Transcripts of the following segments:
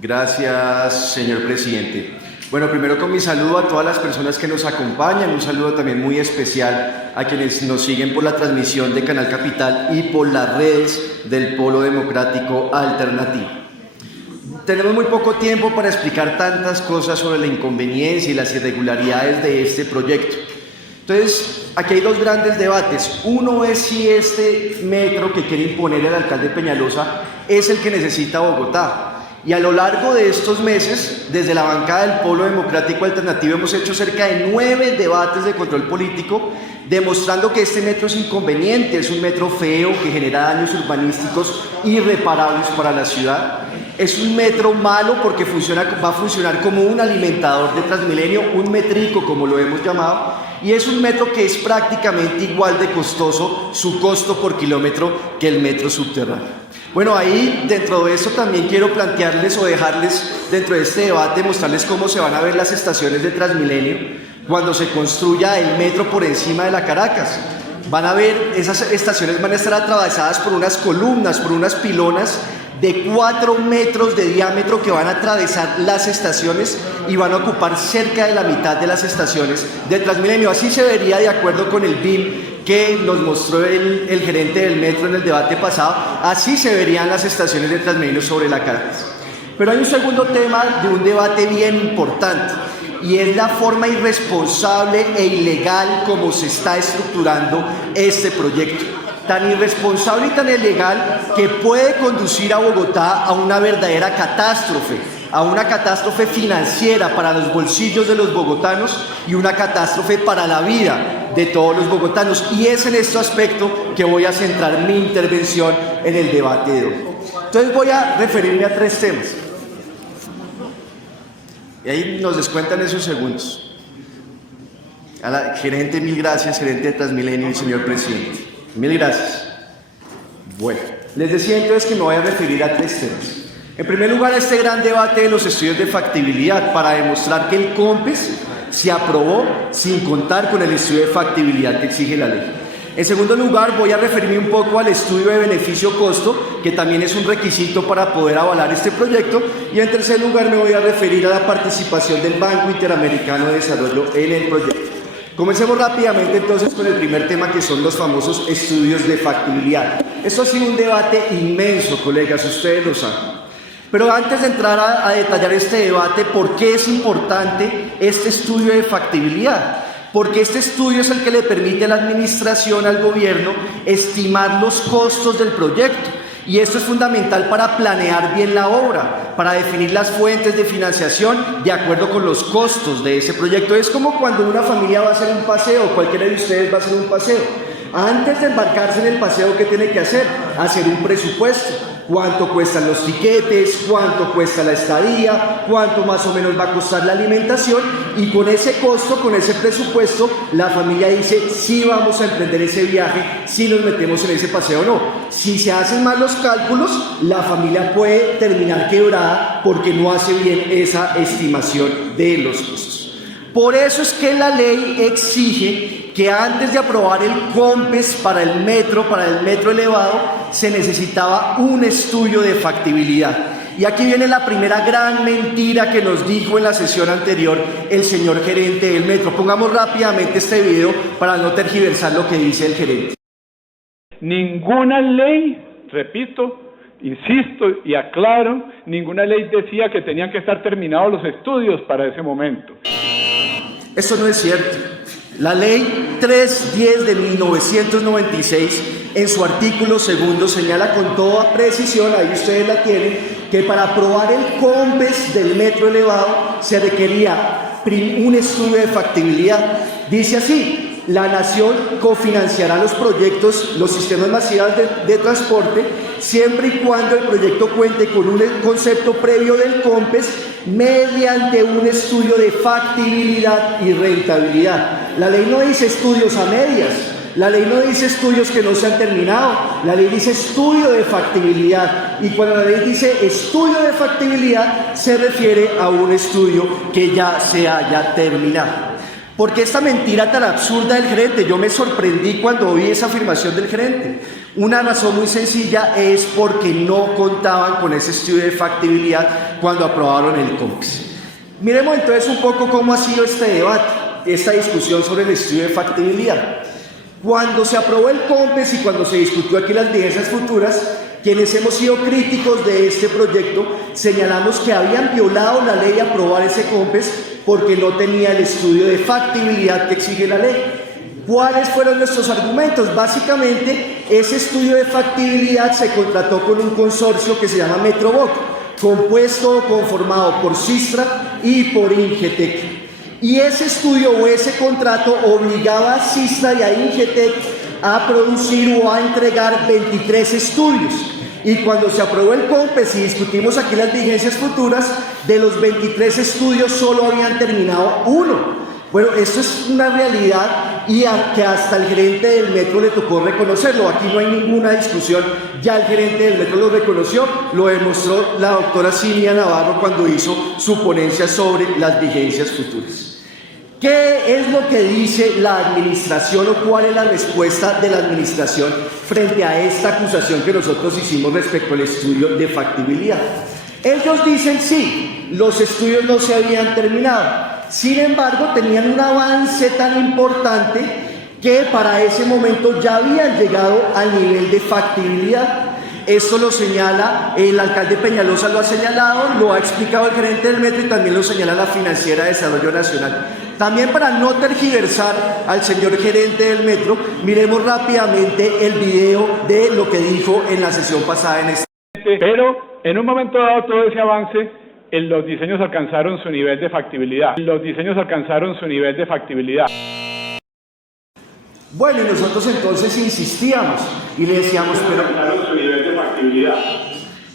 Gracias, señor presidente. Bueno, primero con mi saludo a todas las personas que nos acompañan, un saludo también muy especial a quienes nos siguen por la transmisión de Canal Capital y por las redes del Polo Democrático Alternativo. Tenemos muy poco tiempo para explicar tantas cosas sobre la inconveniencia y las irregularidades de este proyecto. Entonces, aquí hay dos grandes debates. Uno es si este metro que quiere imponer el alcalde Peñalosa es el que necesita Bogotá. Y a lo largo de estos meses, desde la bancada del Polo Democrático Alternativo hemos hecho cerca de 9 debates de control político, demostrando que este metro es inconveniente, es un metro feo que genera daños urbanísticos irreparables para la ciudad. Es un metro malo porque va a funcionar como un alimentador de Transmilenio, un metrico como lo hemos llamado, y es un metro que es prácticamente igual de costoso, su costo por kilómetro, que el metro subterráneo. Bueno, ahí dentro de eso también quiero plantearles o dejarles dentro de este debate, mostrarles cómo se van a ver las estaciones de Transmilenio cuando se construya el metro por encima de la Caracas. Van a ver, esas estaciones van a estar atravesadas por unas columnas, por unas pilonas de 4 metros de diámetro que van a atravesar las estaciones y van a ocupar cerca de la mitad de las estaciones de Transmilenio. Así se vería de acuerdo con el BIM que nos mostró el gerente del metro en el debate pasado, así se verían las estaciones de Transmilenio sobre la Caracas. Pero hay un segundo tema de un debate bien importante, y es la forma irresponsable e ilegal como se está estructurando este proyecto. Tan irresponsable y tan ilegal que puede conducir a Bogotá a una verdadera catástrofe, a una catástrofe financiera para los bolsillos de los bogotanos y una catástrofe para la vida de todos los bogotanos. Y es en este aspecto que voy a centrar mi intervención en el debate de hoy. Entonces voy a referirme a 3 temas. Y ahí nos descuentan esos segundos. A la gerente, mil gracias, gerente de Transmilenio y señor presidente. Mil gracias. Bueno, les decía entonces que me voy a referir a 3 temas. En primer lugar, este gran debate de los estudios de factibilidad para demostrar que el COMPES se aprobó sin contar con el estudio de factibilidad que exige la ley. En segundo lugar, voy a referirme un poco al estudio de beneficio-costo, que también es un requisito para poder avalar este proyecto. Y en tercer lugar, me voy a referir a la participación del Banco Interamericano de Desarrollo en el proyecto. Comencemos rápidamente entonces con el primer tema, que son los famosos estudios de factibilidad. Esto ha sido un debate inmenso, colegas, ustedes lo saben. Pero antes de entrar a detallar este debate, ¿por qué es importante este estudio de factibilidad? Porque este estudio es el que le permite a la administración, al gobierno, estimar los costos del proyecto. Y esto es fundamental para planear bien la obra, para definir las fuentes de financiación de acuerdo con los costos de ese proyecto. Es como cuando una familia va a hacer un paseo, cualquiera de ustedes va a hacer un paseo. Antes de embarcarse en el paseo, ¿qué tiene que hacer? Hacer un presupuesto. ¿Cuánto cuestan los tiquetes? ¿Cuánto cuesta la estadía? ¿Cuánto más o menos va a costar la alimentación? Y con ese costo, con ese presupuesto, la familia dice si vamos a emprender ese viaje, si nos metemos en ese paseo o no. Si se hacen mal los cálculos, la familia puede terminar quebrada porque no hace bien esa estimación de los costos. Por eso es que la ley exige que antes de aprobar el COMPES para el metro elevado, se necesitaba un estudio de factibilidad. Y aquí viene la primera gran mentira que nos dijo en la sesión anterior el señor gerente del metro. Pongamos rápidamente este video para no tergiversar lo que dice el gerente. Ninguna ley, repito, insisto y aclaro, ninguna ley decía que tenían que estar terminados los estudios para ese momento. Eso no es cierto. La ley 310 de 1996, en su artículo 2, señala con toda precisión, ahí ustedes la tienen, que para aprobar el COMPES del metro elevado se requería un estudio de factibilidad. Dice así: la nación cofinanciará los proyectos, los sistemas masivos de transporte, siempre y cuando el proyecto cuente con un concepto previo del COMPES mediante un estudio de factibilidad y rentabilidad. La ley no dice estudios a medias, la ley no dice estudios que no se han terminado, la ley dice estudio de factibilidad. Y cuando la ley dice estudio de factibilidad, se refiere a un estudio que ya se haya terminado. ¿Por qué esta mentira tan absurda del gerente? Yo me sorprendí cuando oí esa afirmación del gerente. Una razón muy sencilla es porque no contaban con ese estudio de factibilidad cuando aprobaron el COMPES. Miremos entonces un poco cómo ha sido este debate, esta discusión sobre el estudio de factibilidad. Cuando se aprobó el COMPES y cuando se discutió aquí las vigencias futuras, quienes hemos sido críticos de este proyecto señalamos que habían violado la ley a aprobar ese COMPES porque no tenía el estudio de factibilidad que exige la ley. ¿Cuáles fueron nuestros argumentos? Básicamente, ese estudio de factibilidad se contrató con un consorcio que se llama Metroboc, compuesto o conformado por Sistra y por Ingetec. Y ese estudio o ese contrato obligaba a Sistra y a Ingetec a producir o a entregar 23 estudios. Y cuando se aprobó el COMPES y discutimos aquí las vigencias futuras, de los 23 estudios solo habían terminado uno. Bueno, esto es una realidad y que hasta el gerente del metro le tocó reconocerlo. Aquí no hay ninguna discusión, ya el gerente del metro lo reconoció, lo demostró la doctora Silvia Navarro cuando hizo su ponencia sobre las vigencias futuras. ¿Qué es lo que dice la administración o cuál es la respuesta de la administración frente a esta acusación que nosotros hicimos respecto al estudio de factibilidad? Ellos dicen sí, los estudios no se habían terminado. Sin embargo, tenían un avance tan importante que para ese momento ya habían llegado al nivel de factibilidad. Esto lo señala el alcalde Peñalosa, lo ha señalado, lo ha explicado el gerente del metro y también lo señala la Financiera de Desarrollo Nacional. También para no tergiversar al señor gerente del metro, miremos rápidamente el video de lo que dijo en la sesión pasada en este. Pero en un momento dado todo ese avance, los diseños alcanzaron su nivel de factibilidad. Bueno, y nosotros entonces insistíamos y le decíamos, pero su nivel de factibilidad.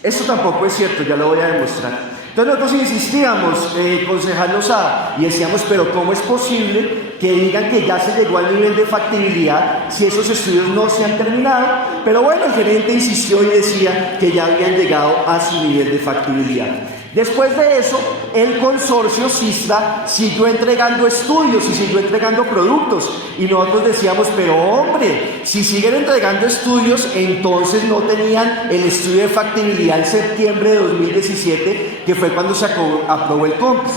Esto tampoco es cierto, ya lo voy a demostrar. Entonces nosotros insistíamos, concejal Lozada, y decíamos, pero ¿cómo es posible que digan que ya se llegó al nivel de factibilidad si esos estudios no se han terminado? Pero bueno, el gerente insistió y decía que ya habían llegado a su nivel de factibilidad. Después de eso, el consorcio Sistra siguió entregando estudios y siguió entregando productos. Y nosotros decíamos, pero hombre, si siguen entregando estudios, entonces no tenían el estudio de factibilidad en septiembre de 2017, que fue cuando se aprobó el COMPES.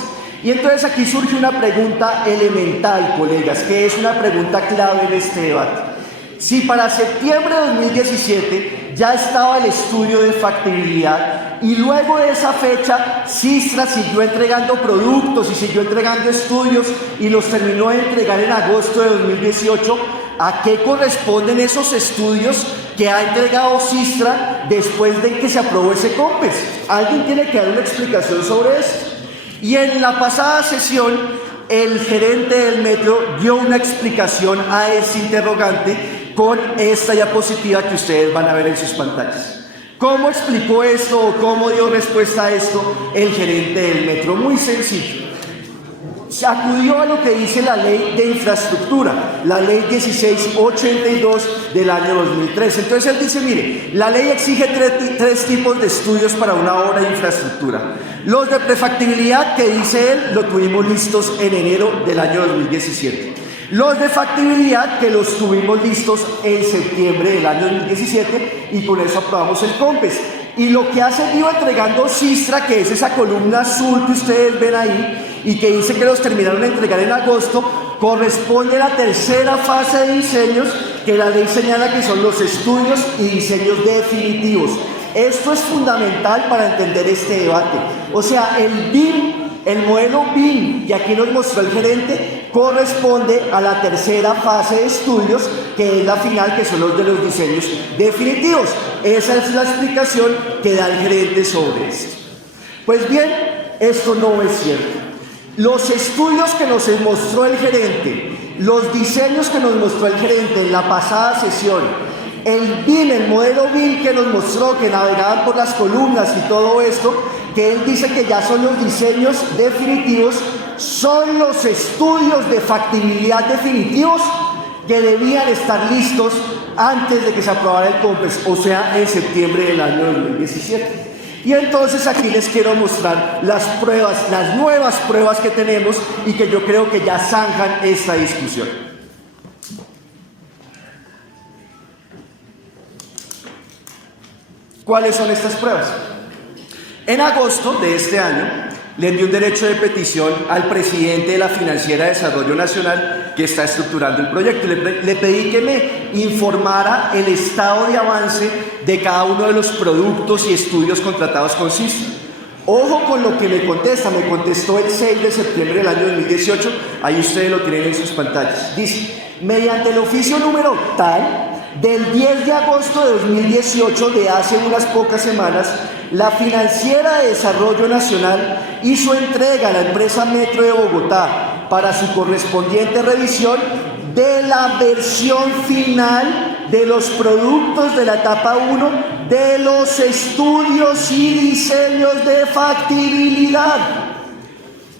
Y entonces aquí surge una pregunta elemental, colegas, que es una pregunta clave en este debate. Si para septiembre de 2017 ya estaba el estudio de factibilidad y luego de esa fecha Sistra siguió entregando productos y siguió entregando estudios y los terminó de entregar en agosto de 2018, ¿a qué corresponden esos estudios que ha entregado Sistra después de que se aprobó ese COMPES? Alguien tiene que dar una explicación sobre esto. Y en la pasada sesión el gerente del metro dio una explicación a ese interrogante con esta diapositiva que ustedes van a ver en sus pantallas. ¿Cómo explicó esto o cómo dio respuesta a esto el gerente del metro? Muy sencillo. Se acudió a lo que dice la ley de infraestructura, la ley 1682 del año 2003. Entonces él dice, mire, la ley exige tres tipos de estudios para una obra de infraestructura. Los de prefactibilidad, que dice él, lo tuvimos listos en enero del año 2017. Los de factibilidad, que los tuvimos listos en septiembre del año 2017 y con eso aprobamos el COMPES. Y lo que ha seguido entregando Sistra, que es esa columna azul que ustedes ven ahí y que dice que los terminaron de entregar en agosto, corresponde a la tercera fase de diseños que la ley señala que son los estudios y diseños definitivos. Esto es fundamental para entender este debate. O sea, el BIM, el modelo BIM, y aquí nos mostró el gerente, corresponde a la tercera fase de estudios, que es la final, que son los de los diseños definitivos. Esa es la explicación que da el gerente sobre esto. Pues bien, esto no es cierto. Los estudios que nos mostró el gerente, los diseños que nos mostró el gerente en la pasada sesión, el BIM, el modelo BIM que nos mostró, que navegaban por las columnas y todo esto, que él dice que ya son los diseños definitivos, son los estudios de factibilidad definitivos que debían estar listos antes de que se aprobara el COMPES, o sea, en septiembre del año 2017. Y entonces aquí les quiero mostrar las pruebas, las nuevas pruebas que tenemos y que yo creo que ya zanjan esta discusión. ¿Cuáles son estas pruebas? En agosto de este año, le envié un derecho de petición al presidente de la Financiera de Desarrollo Nacional que está estructurando el proyecto. Le pedí que me informara el estado de avance de cada uno de los productos y estudios contratados con SISTA. Ojo con lo que me contestó el 6 de septiembre del año 2018, ahí ustedes lo tienen en sus pantallas. Dice, mediante el oficio número tal, del 10 de agosto de 2018, de hace unas pocas semanas, la Financiera de Desarrollo Nacional hizo entrega a la empresa Metro de Bogotá para su correspondiente revisión de la versión final de los productos de la etapa 1 de los estudios y diseños de factibilidad.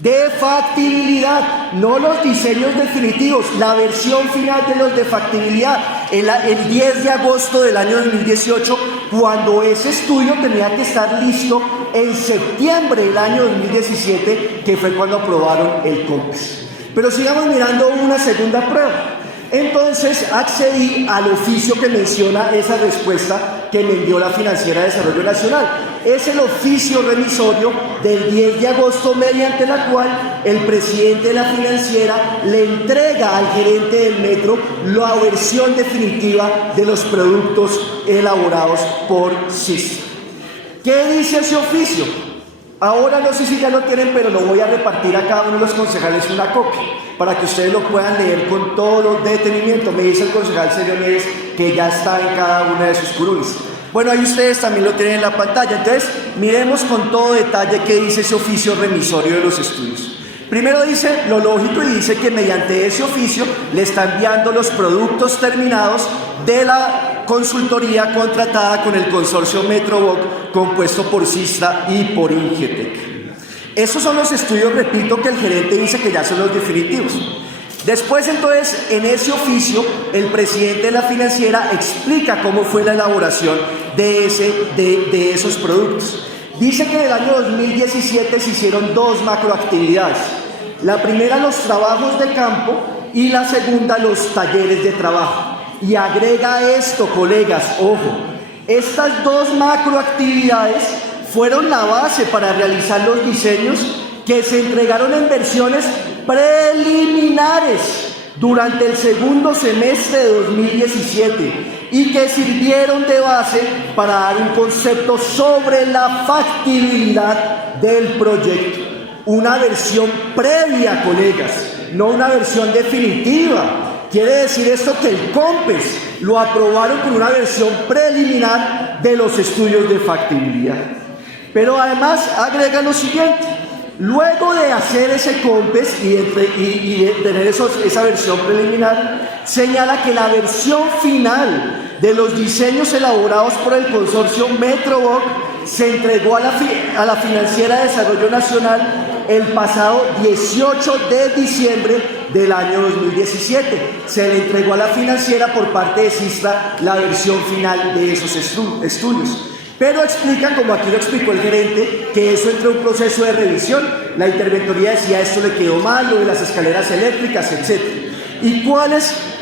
De factibilidad, no los diseños definitivos, la versión final de los de factibilidad. El 10 de agosto del año 2018, cuando ese estudio tenía que estar listo en septiembre del año 2017, que fue cuando aprobaron el COMPES. Pero sigamos mirando una segunda prueba. Entonces accedí al oficio que menciona esa respuesta que me envió la Financiera de Desarrollo Nacional. Es el oficio remisorio del 10 de agosto, mediante la cual el presidente de la financiera le entrega al gerente del metro la versión definitiva de los productos elaborados por SISTA. ¿Qué dice ese oficio? Ahora no sé si ya lo tienen, pero lo voy a repartir a cada uno de los concejales una copia para que ustedes lo puedan leer con todo detenimiento. Me dice el concejal Sergio Nieves que ya está en cada una de sus curules. Bueno, ahí ustedes también lo tienen en la pantalla. Entonces, miremos con todo detalle qué dice ese oficio remisorio de los estudios. Primero dice lo lógico y dice que mediante ese oficio le está enviando los productos terminados de la consultoría contratada con el consorcio Metroboc, compuesto por SISTA y por Ingetec. Esos son los estudios, repito, que el gerente dice que ya son los definitivos. Después, entonces, en ese oficio, el presidente de la financiera explica cómo fue la elaboración de esos productos. Dice que en el año 2017 se hicieron dos macroactividades. La primera, los trabajos de campo, y la segunda, los talleres de trabajo. Y agrega esto, colegas, ojo, estas dos macroactividades fueron la base para realizar los diseños que se entregaron en versiones preliminares durante el segundo semestre de 2017 y que sirvieron de base para dar un concepto sobre la factibilidad del proyecto. Una versión previa, colegas, no una versión definitiva. Quiere decir esto que el COMPES lo aprobaron con una versión preliminar de los estudios de factibilidad. Pero además agrega lo siguiente: luego de hacer ese COMPES y de tener esa versión preliminar, señala que la versión final de los diseños elaborados por el consorcio Metroboc se entregó a la Financiera de Desarrollo Nacional el pasado 18 de diciembre del año 2017. Se le entregó a la financiera por parte de SISTA la versión final de esos estudios. Pero explican, como aquí lo explicó el gerente, que eso entró en un proceso de revisión. La interventoría decía esto le quedó mal, lo de las escaleras eléctricas, etc.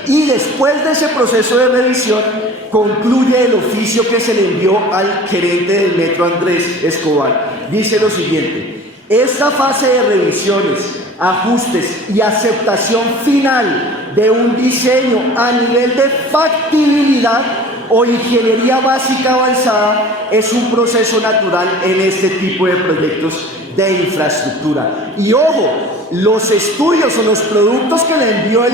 Y después de ese proceso de revisión, concluye el oficio que se le envió al gerente del metro, Andrés Escobar. Dice lo siguiente: esta fase de revisiones, ajustes y aceptación final de un diseño a nivel de factibilidad o ingeniería básica avanzada es un proceso natural en este tipo de proyectos de infraestructura. Y ojo, los estudios o los productos que le envió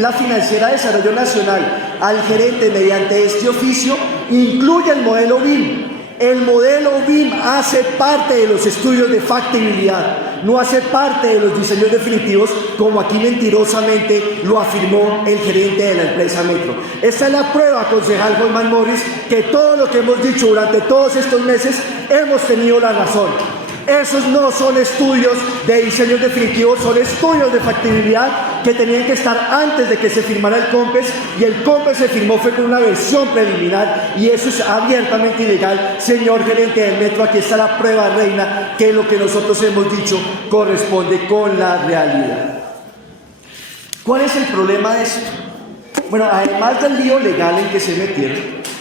la Financiera de Desarrollo Nacional al gerente mediante este oficio incluye el modelo BIM. El modelo BIM hace parte de los estudios de factibilidad, no hace parte de los diseños definitivos, como aquí mentirosamente lo afirmó el gerente de la empresa Metro. Esta es la prueba, concejal Holman Morris, que todo lo que hemos dicho durante todos estos meses hemos tenido la razón. Esos no son estudios de diseños definitivos, son estudios de factibilidad que tenían que estar antes de que se firmara el COMPES, y el COMPES se firmó fue con una versión preliminar, y eso es abiertamente ilegal. Señor gerente del metro, aquí está la prueba reina que lo que nosotros hemos dicho corresponde con la realidad. ¿Cuál es el problema de esto? Bueno, además del lío legal en que se metieron,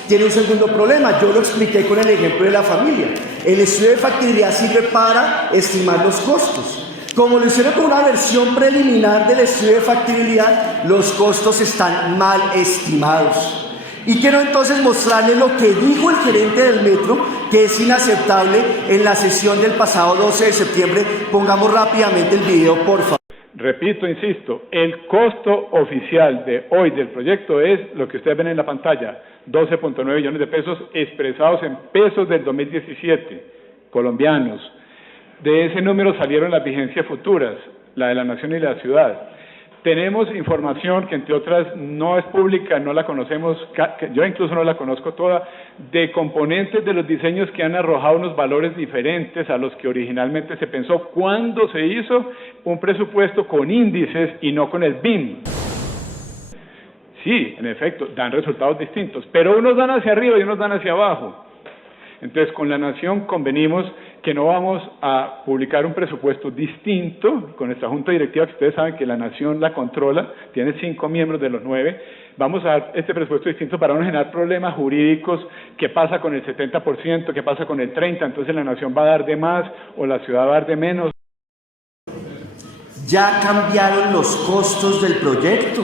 tiene un segundo problema. Yo lo expliqué con el ejemplo de la familia. El estudio de factibilidad sirve para estimar los costos. Como lo hicieron con una versión preliminar del estudio de factibilidad, los costos están mal estimados. Y quiero entonces mostrarles lo que dijo el gerente del metro, que es inaceptable en la sesión del pasado 12 de septiembre. Pongamos rápidamente el video, por favor. Repito, insisto, el costo oficial de hoy del proyecto es lo que ustedes ven en la pantalla, 12.9 billones de pesos expresados en pesos del 2017, colombianos. De ese número salieron las vigencias futuras, la de la nación y la ciudad. Tenemos información que, entre otras, no es pública, no la conocemos, yo incluso no la conozco toda, de componentes de los diseños que han arrojado unos valores diferentes a los que originalmente se pensó cuando se hizo un presupuesto con índices y no con el BIM. Sí, en efecto, dan resultados distintos, pero unos dan hacia arriba y unos dan hacia abajo. Entonces, con la Nación convenimos que no vamos a publicar un presupuesto distinto con nuestra Junta Directiva, que ustedes saben que la Nación la controla, tiene 5 miembros de los 9. Vamos a dar este presupuesto distinto para no generar problemas jurídicos. ¿Qué pasa con el 70%? ¿Qué pasa con el 30%? Entonces la Nación va a dar de más o la ciudad va a dar de menos. Ya cambiaron los costos del proyecto.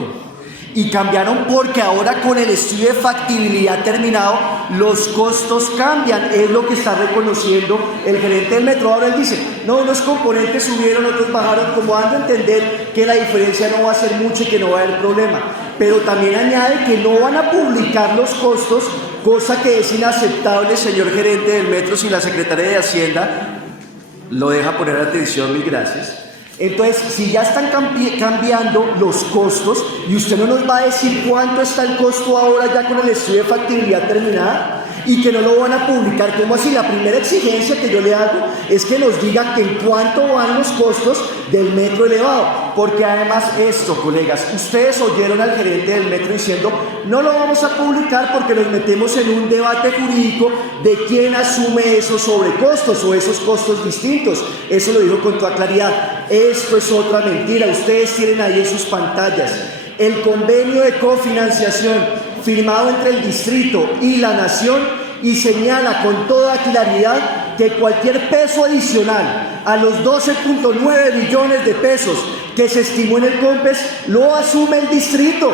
Y cambiaron porque ahora con el estudio de factibilidad terminado, los costos cambian. Es lo que está reconociendo el gerente del metro. Ahora él dice, no, unos componentes subieron, otros bajaron, como dando a entender que la diferencia no va a ser mucho y que no va a haber problema. Pero también añade que no van a publicar los costos, cosa que es inaceptable, señor gerente del metro, si la secretaria de Hacienda lo deja poner atención, mil gracias. Entonces, si ya están cambiando los costos y usted no nos va a decir cuánto está el costo ahora ya con el estudio de factibilidad terminada y que no lo van a publicar, ¿cómo así? La primera exigencia que yo le hago es que nos diga en cuánto van los costos del metro elevado, porque además esto, colegas, ustedes oyeron al gerente del metro diciendo no lo vamos a publicar porque nos metemos en un debate jurídico de quién asume esos sobrecostos o esos costos distintos. Eso lo dijo con toda claridad. Esto es otra mentira, ustedes tienen ahí en sus pantallas el convenio de cofinanciación firmado entre el distrito y la nación y señala con toda claridad que cualquier peso adicional a los 12.9 billones de pesos que se estimó en el COMPES lo asume el distrito.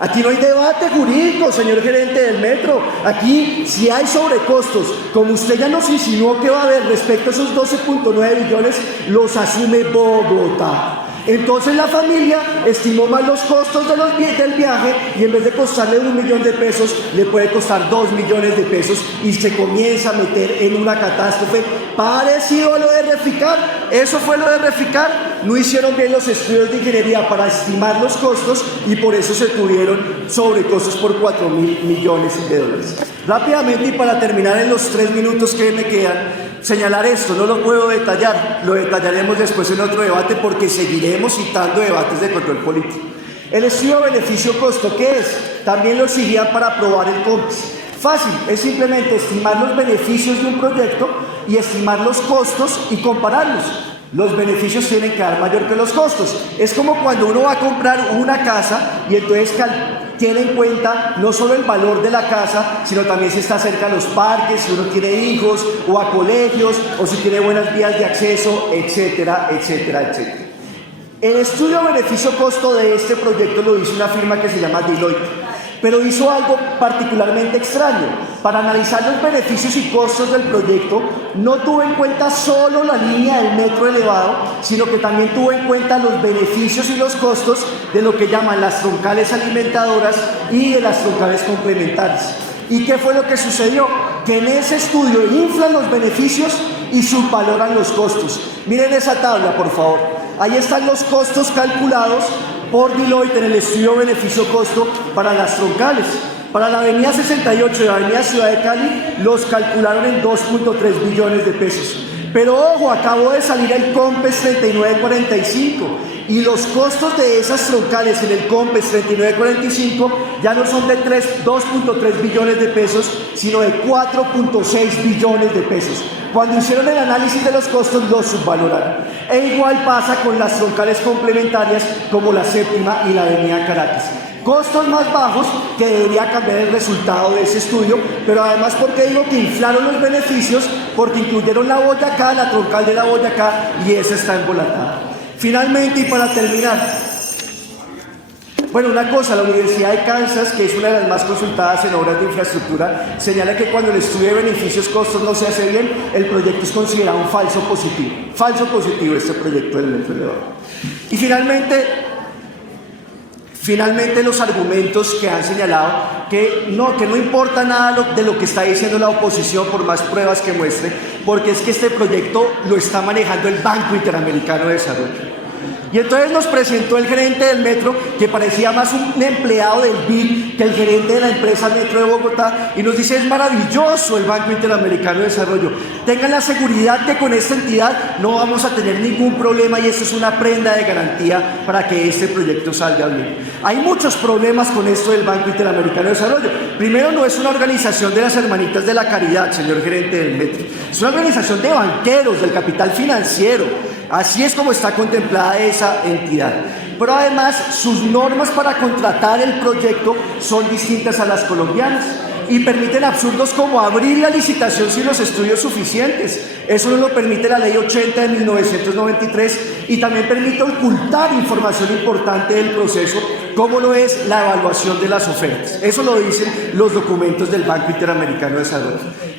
Aquí no hay debate jurídico, señor gerente del metro. Aquí, si hay sobrecostos, como usted ya nos insinuó que va a haber respecto a esos 12.9 billones, los asume Bogotá. Entonces la familia estimó mal los costos del viaje y en vez de costarle 1 millón de pesos, le puede costar 2 millones de pesos y se comienza a meter en una catástrofe parecido a lo de Reficar. Eso fue lo de Reficar. No hicieron bien los estudios de ingeniería para estimar los costos y por eso se tuvieron sobrecostos por 4.000 millones de dólares. Rápidamente y para terminar en los 3 minutos que me quedan, señalar esto, no lo puedo detallar, lo detallaremos después en otro debate porque seguiremos citando debates de control político. El estudio beneficio-costo, ¿qué es? También lo exigían para aprobar el COMPES. Fácil, es simplemente estimar los beneficios de un proyecto y estimar los costos y compararlos. Los beneficios tienen que dar mayor que los costos. Es como cuando uno va a comprar una casa y entonces tiene en cuenta no solo el valor de la casa, sino también si está cerca a los parques, si uno tiene hijos o a colegios, o si tiene buenas vías de acceso, etcétera, etcétera, etcétera. El estudio beneficio-costo de este proyecto lo hizo una firma que se llama Deloitte, pero hizo algo particularmente extraño. Para analizar los beneficios y costos del proyecto, no tuvo en cuenta solo la línea del metro elevado, sino que también tuvo en cuenta los beneficios y los costos de lo que llaman las troncales alimentadoras y de las troncales complementarias. ¿Y qué fue lo que sucedió? Que en ese estudio inflan los beneficios y subvaloran los costos. Miren esa tabla, por favor. Ahí están los costos calculados por Deloitte en el estudio beneficio-costo para las troncales. Para la avenida 68 y la avenida Ciudad de Cali los calcularon en 2.3 billones de pesos. Pero ojo, acabó de salir el COMPES 3945 y los costos de esas troncales en el COMPES 3945 ya no son de 2.3 billones de pesos, sino de 4.6 billones de pesos. Cuando hicieron el análisis de los costos, los subvaloraron. E igual pasa con las troncales complementarias como la séptima y la avenida Caracas. Costos más bajos que debería cambiar el resultado de ese estudio, pero además, porque digo que inflaron los beneficios, porque incluyeron la Boyacá, la troncal de la Boyacá, y esa está embolatada. Finalmente, y para terminar, bueno, una cosa, la Universidad de Kansas, que es una de las más consultadas en obras de infraestructura, señala que cuando el estudio de beneficios-costos no se hace bien, el proyecto es considerado un falso positivo. Falso positivo este proyecto del metro elevado. Y finalmente los argumentos que han señalado que no importa nada de lo que está diciendo la oposición, por más pruebas que muestre, porque es que este proyecto lo está manejando el Banco Interamericano de Desarrollo. Y entonces nos presentó el gerente del metro, que parecía más un empleado del BID que el gerente de la empresa Metro de Bogotá, y nos dice: es maravilloso el Banco Interamericano de Desarrollo, tengan la seguridad que con esta entidad no vamos a tener ningún problema, y esto es una prenda de garantía para que este proyecto salga bien. Hay muchos problemas con esto del Banco Interamericano de Desarrollo. Primero, no es una organización de las Hermanitas de la Caridad, señor gerente del metro, es una organización de banqueros, del capital financiero. Así es como está contemplada esa entidad. Pero además, sus normas para contratar el proyecto son distintas a las colombianas y permiten absurdos como abrir la licitación sin los estudios suficientes. Eso no lo permite la Ley 80 de 1993, y también permite ocultar información importante del proceso, como lo es la evaluación de las ofertas. Eso lo dicen los documentos del Banco Interamericano de Desarrollo.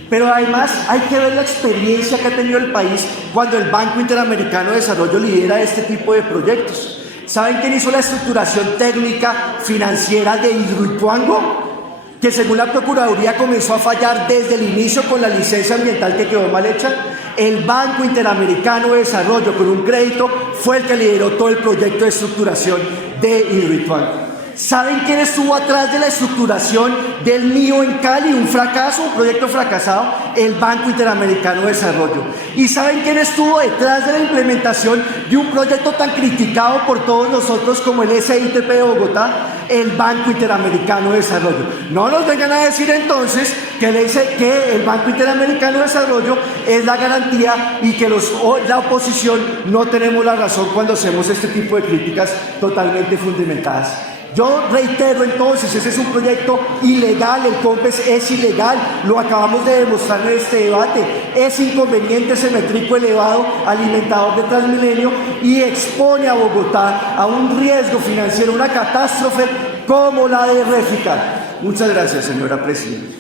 Pero además hay que ver la experiencia que ha tenido el país cuando el Banco Interamericano de Desarrollo lidera este tipo de proyectos. ¿Saben quién hizo la estructuración técnica financiera de Hidroituango? Que según la Procuraduría comenzó a fallar desde el inicio con la licencia ambiental, que quedó mal hecha. El Banco Interamericano de Desarrollo, con un crédito, fue el que lideró todo el proyecto de estructuración de Hidroituango. ¿Saben quién estuvo atrás de la estructuración del Mío en Cali? Un fracaso, un proyecto fracasado, el Banco Interamericano de Desarrollo. ¿Y saben quién estuvo detrás de la implementación de un proyecto tan criticado por todos nosotros como el SITP de Bogotá? El Banco Interamericano de Desarrollo. No nos vengan a decir entonces que el Banco Interamericano de Desarrollo es la garantía y que la oposición no tenemos la razón cuando hacemos este tipo de críticas totalmente fundamentadas. Yo reitero entonces, ese es un proyecto ilegal, el COMPES es ilegal, lo acabamos de demostrar en este debate, es inconveniente ese métrico elevado, alimentador de Transmilenio, y expone a Bogotá a un riesgo financiero, una catástrofe como la de Reficar. Muchas gracias, señora presidenta.